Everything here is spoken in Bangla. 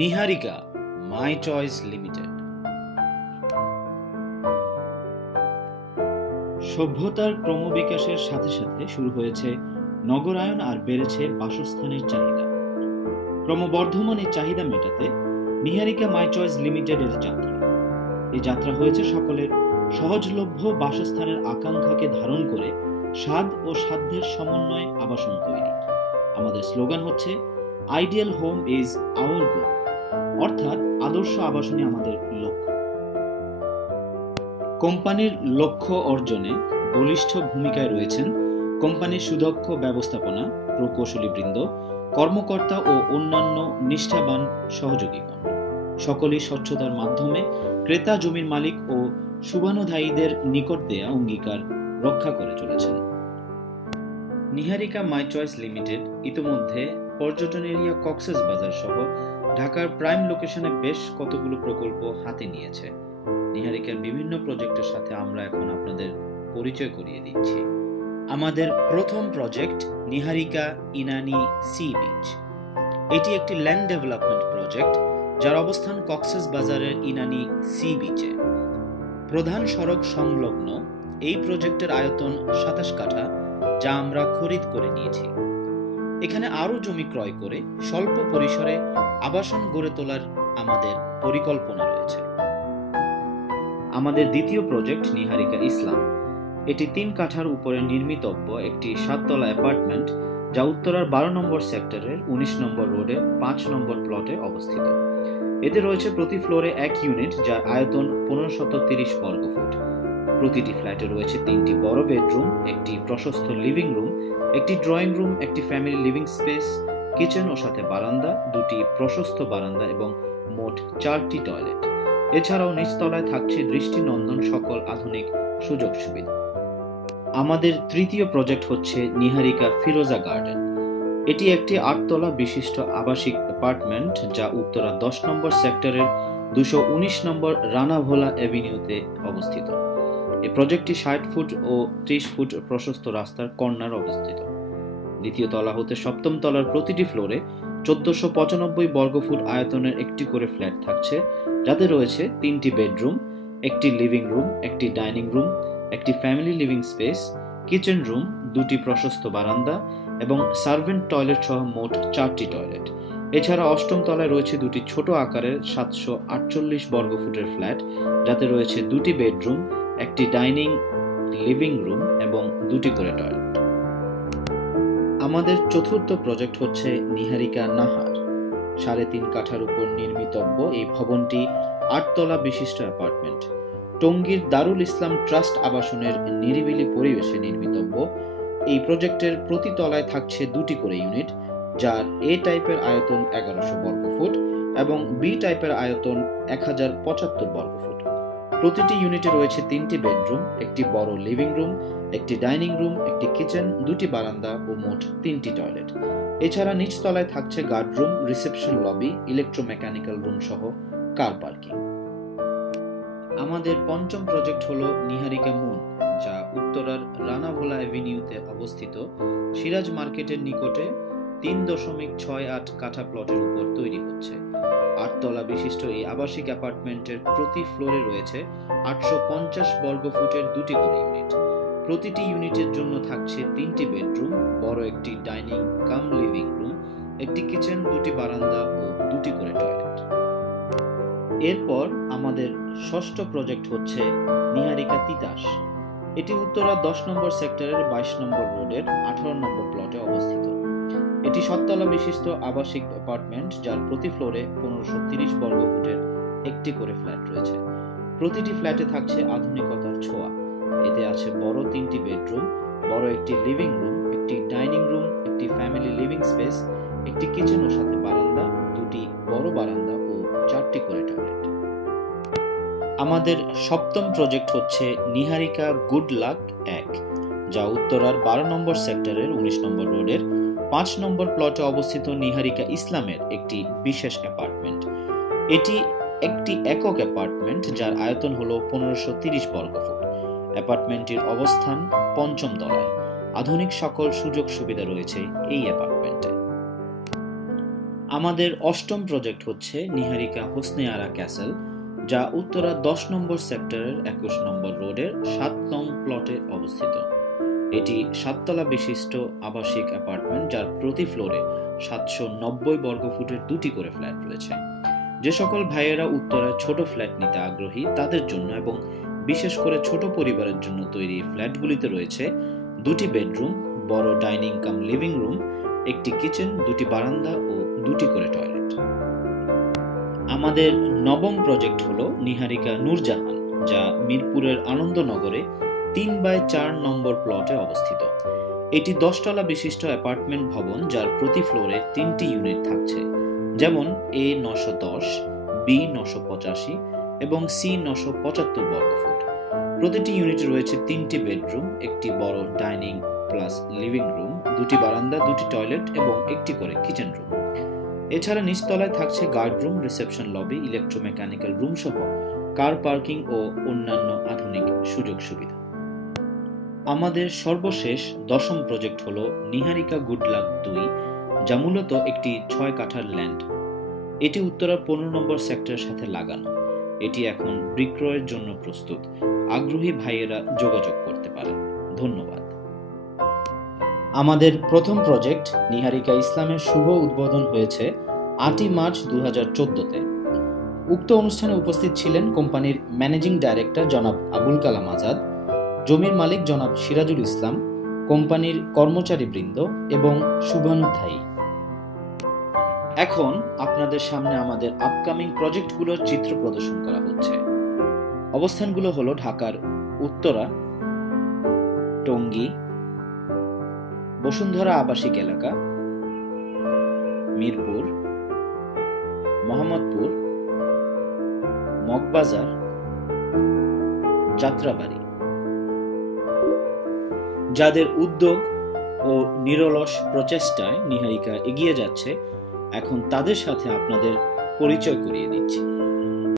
নিহারিকা মাই চয়েস লিমিটেড। সভ্যতার ক্রমবিকাশের সাথে সাথে শুরু হয়েছে নগরায়ন আর বেড়েছে বাসস্থানের চাহিদা। ক্রমবর্ধমান এই চাহিদা মেটাতে নিহারিকা মাই চয়েস লিমিটেডের যাত্রা। এই যাত্রা হয়েছে সকলের সহজলভ্য বাসস্থানের আকাঙ্ক্ষাকে ধারণ করে স্বাদ ও সাধ্যের সমন্বয়ে আবাসন তৈরি। আমাদের স্লোগান হচ্ছে আইডিয়াল হোম ইজ আওয়ার গোল, অর্থাৎ আদর্শ আবাসনই আমাদের লক্ষ্য। কোম্পানির লক্ষ্য অর্জনে বলিষ্ঠ ভূমিকায় রয়েছেন কোম্পানির সুদক্ষ ব্যবস্থাপনা, প্রকৌশলীবৃন্দ, কর্মকর্তা ও অন্যান্য নিষ্ঠাবান সহযোগীগণ। সকলেই স্বচ্ছতার মাধ্যমে ক্রেতা, জমির মালিক ও শুভানুধ্যায়ীদের নিকট দেয়া অঙ্গীকার রক্ষা করে চলেছেন। নিহারিকা মাই চয়েস লিমিটেড ইতোমধ্যে পর্যটন এরিয়া কক্সবাজার সহ ঢাকার প্রাইম লোকেশনে বেশ কতগুলো প্রকল্প হাতে নিয়েছে। নিহারিকার বিভিন্ন প্রজেক্টের সাথে আমরা এখন আপনাদের পরিচয় করিয়ে দিচ্ছি। আমাদের প্রথম প্রজেক্ট নিহারিকা ইনানি সি বিচ। এটি একটি ল্যান্ড ডেভেলপমেন্ট প্রজেক্ট যার অবস্থান কক্সবাজারের ইনানি সি বিচে। প্রধান সড়ক সংলগ্ন এই প্রজেক্টের আয়তন ২৭ কাঠা, যা আমরা খরিদ করে নিয়েছি। এখানে আরও জমি ক্রয় করে স্বল্প পরিসরে আবাসন গড়ে তোলার আমাদের পরিকল্পনা রয়েছে। আমাদের দ্বিতীয় প্রজেক্ট নিহারিকা ইসলাম। এটি ৩ কাঠার উপরে নির্মিতব্য একটি ৭ তলা অ্যাপার্টমেন্ট, যা উত্তরার ১২ নম্বর সেক্টরের ১৯ নম্বর রোডে ৫ নম্বর প্লটে অবস্থিত। এতে রয়েছে প্রতি ফ্লোরে ১ ইউনিট, যার আয়তন ১৫৩০ বর্গফুট। প্রতিটি ফ্ল্যাটে রয়েছে ৩টি বড় বেডরুম, একটি প্রশস্ত লিভিং রুম, একটি ড্রয়িং রুম, একটি ফ্যামিলি লিভিং স্পেস, কিচেন ও সাথে বারান্দা, ২টি প্রশস্ত বারান্দা এবং মোট ৪টি টয়লেট। এছাড়াও নিচতলায় থাকছে দৃষ্টিনন্দন সকল আধুনিক সুযোগ সুবিধা। আমাদের তৃতীয় প্রজেক্ট হচ্ছে নিহারিকা ফিরোজা গার্ডেন। এটি একটি ৮ তলা বিশিষ্ট আবাসিক অ্যাপার্টমেন্ট, যা উত্তরা ১০ নম্বর সেক্টরের ২১৯ নম্বর রানাভোলা অ্যাভিনিউতে অবস্থিত। এই প্রজেক্টটি ৬০ ফুট ও ৩০ ফুট প্রশস্ত রাস্তার কর্নার অবস্থিত। দ্বিতীয় তলা হতে সপ্তম তলার প্রতিটি ফ্লোরে ১৪৯৫ বর্গফুট আয়তনের একটি করে ফ্ল্যাট থাকছে, যাতে রয়েছে ৩টি বেডরুম, একটি লিভিং রুম, একটি ডাইনিং রুম, একটি family living space, kitchen room, ২টি প্রশস্ত বারান্দা এবং সার্ভেন্ট টয়লেট সহ মোট ৪টি টয়লেট। এছাড়া অষ্টম তলায় রয়েছে ২টি ছোট আকারের ৭৪৮ বর্গফুটের ফ্ল্যাট, যাতে রয়েছে ২টি বেডরুম, একটি ডাইনিং লিভিং রুম এবং ২টি করে টয়লেট। আমাদের চতুর্থ প্রজেক্ট হচ্ছে নিহারিকা নাহার। ৩.৫ কাঠার উপর নির্মিতব্য এই ভবনটি ৮ তলা বিশিষ্ট অ্যাপার্টমেন্ট। টঙ্গীর দারুল ইসলাম ট্রাস্ট আবাসনের নিরিবিলি পরিবেশে নির্মিতব্য এই প্রজেক্টের প্রতি তলায় থাকছে ২টি করে ইউনিট, যার এ টাইপের আয়তন ১১০০ বর্গফুট এবং বি টাইপের আয়তন ১০৭৫ বর্গফুট। প্রতিটি ইউনিটে রয়েছে ৩টি বেডরুম, একটি বড় লিভিং রুম, একটি ডাইনিং রুম, একটি কিচেন, ২টি বারান্দা ও মোট ৩টি টয়লেট। এছাড়া নিচতলায় থাকছে guardroom, reception lobby, electromechanical room সহ কার পার্কিং। আমাদের পঞ্চম প্রজেক্ট হলো নিহারিকা মুন, যা উত্তরার রানাভোলা অ্যাভিনিউতে অবস্থিত সিরাজ মার্কেটের নিকটে ৩.৬৮ কাঠা প্লটের উপর তৈরি হচ্ছে। ৮ তলা বিশিষ্ট এই আবাসিক অ্যাপার্টমেন্টের প্রতি ফ্লোরে রয়েছে ৮৫০ বর্গফুটের ২টি করে ইউনিট। প্রতিটি ইউনিটের জন্য থাকছে ৩টি বেডরুম, বড় একটি ডাইনিং কাম লিভিং রুম, একটি কিচেন, ২টি বারান্দা ও ২টি করে টয়লেট। এরপর আমাদের ষষ্ঠ প্রজেক্ট হচ্ছে নিহারিকা তিতাস। এটি উত্তরা ১০ নম্বর সেক্টরের ২২ নম্বর রোডের ১৮ নম্বর প্লটে অবস্থিত। এটি ৭ তলা বিশিষ্ট আবাসিক অ্যাপার্টমেন্ট, যার প্রতি ফ্লোরে ১৫৩০ বর্গফুটের একটি করে ফ্ল্যাট রয়েছে। প্রতিটি ফ্ল্যাটে থাকছে আধুনিকতার ছোঁয়া। এতে আছে বড় ৩টি বেডরুম, বড় একটি লিভিং রুম, একটি ডাইনিং রুম, একটি ফ্যামিলি লিভিং স্পেস, একটি কিচেন ও সাথে বারান্দা, ২টি বড় বারান্দা ও ৪টি করে টয়লেট। আমাদের সপ্তম প্রজেক্ট হচ্ছে নিহারিকা গুড লাক ১, যা উত্তরার ১২ নম্বর সেক্টরের ১৯ নম্বর রোডের ৫ নম্বর প্লটে অবস্থিত নিহারিকা ইসলামের একটি বিশেষ অ্যাপার্টমেন্ট। এটি একটি একক অ্যাপার্টমেন্ট, যার আয়তন হলো ১৫৩০ বর্গফুট। অ্যাপার্টমেন্টটির অবস্থান ৫ম তলায়। আধুনিক সকল সুযোগ সুবিধা রয়েছে এই অ্যাপার্টমেন্টে। আমাদের অষ্টম প্রজেক্ট হচ্ছে নিহারিকা হোসনে আরা ক্যাসেল, যা উত্তরা 10 নম্বর সেক্টরের 21 নম্বর রোডের 7 নং প্লটে অবস্থিত। এটি 7 তলা বিশিষ্ট আবাসিক অ্যাপার্টমেন্ট, যার প্রতি ফ্লোরে 790 বর্গফুটের 2টি করে ফ্ল্যাট রয়েছে। যে সকল ভাইয়েরা উত্তরায় ছোট ফ্ল্যাট নিতে আগ্রহী তাদের জন্য এবং বিশেষ করে ছোট পরিবারের জন্য তৈরি ফ্ল্যাটগুলিতে রয়েছে 2টি বেডরুম, বড় ডাইনিং কাম লিভিং রুম, একটি কিচেন, 2টি বারান্দা ও 2টি করে টয়লেট। আমাদের নবম প্রজেক্ট হলো নিহারিকা নূরজাহান, যা মিরপুরের আনন্দনগরে 3/4 নম্বর প্লটে অবস্থিত। এটি 10 তলা বিশিষ্ট অ্যাপার্টমেন্ট ভবন, যার প্রতি ফ্লোরে 3টি ইউনিট থাকছে, যেমন A 910, B 985 এবং C 975 বর্গফুট। প্রতিটি ইউনিটে রয়েছে 3টি বেডরুম, একটি বড় ডাইনিং প্লাস লিভিং রুম, 2টি বারান্দা, 2টি টয়লেট এবং একটি করে কিচেন রুম। এছাড়া নিচতলায় থাকছে guard room, reception lobby, electromechanical room সহ কার পার্কিং ও অন্যান্য আধুনিক সুযোগ সুবিধা। আমাদের সর্বশেষ 10ম প্রজেক্ট হলো নিহারিকা গুডলাক 2, যা মূলত একটি 6 কাঠার ল্যান্ড। এটি উত্তরার 15 নম্বর সেক্টরের সাথে লাগানো। এটি এখন বিক্রয়ের জন্য প্রস্তুত। আগ্রহী ভাইয়েরা যোগাযোগ করতে পারেন। ধন্যবাদ। আমাদের প্রথম প্রজেক্ট নিহারিকা ইসলামের শুভ উদ্বোধন হয়েছে 8ই মার্চ 2014-তে। উক্ত অনুষ্ঠানে উপস্থিত ছিলেন কোম্পানির ম্যানেজিং ডাইরেক্টর জনাব আবুল কালাম আজাদ, জমির মালিক জনাব সিরাজুল ইসলাম, কোম্পানির কর্মচারীবৃন্দ এবং শুভানুধ্যায়ী। এখন আপনাদের সামনে আমাদের আপকামিং প্রজেক্টগুলোর চিত্র প্রদর্শন করা হচ্ছে। অবস্থানগুলো হলো ঢাকার উত্তরা, টঙ্গী, বসুন্ধরা আবাসিক এলাকা, মিরপুর, মোহাম্মদপুর, মগবাজার, যাত্রাবাড়ি। যাদের উদ্যোগ ও নিরলস প্রচেষ্টায় নিহারিকা এগিয়ে যাচ্ছে, এখন তাদের সাথে আপনাদের পরিচয় করিয়ে দিচ্ছি।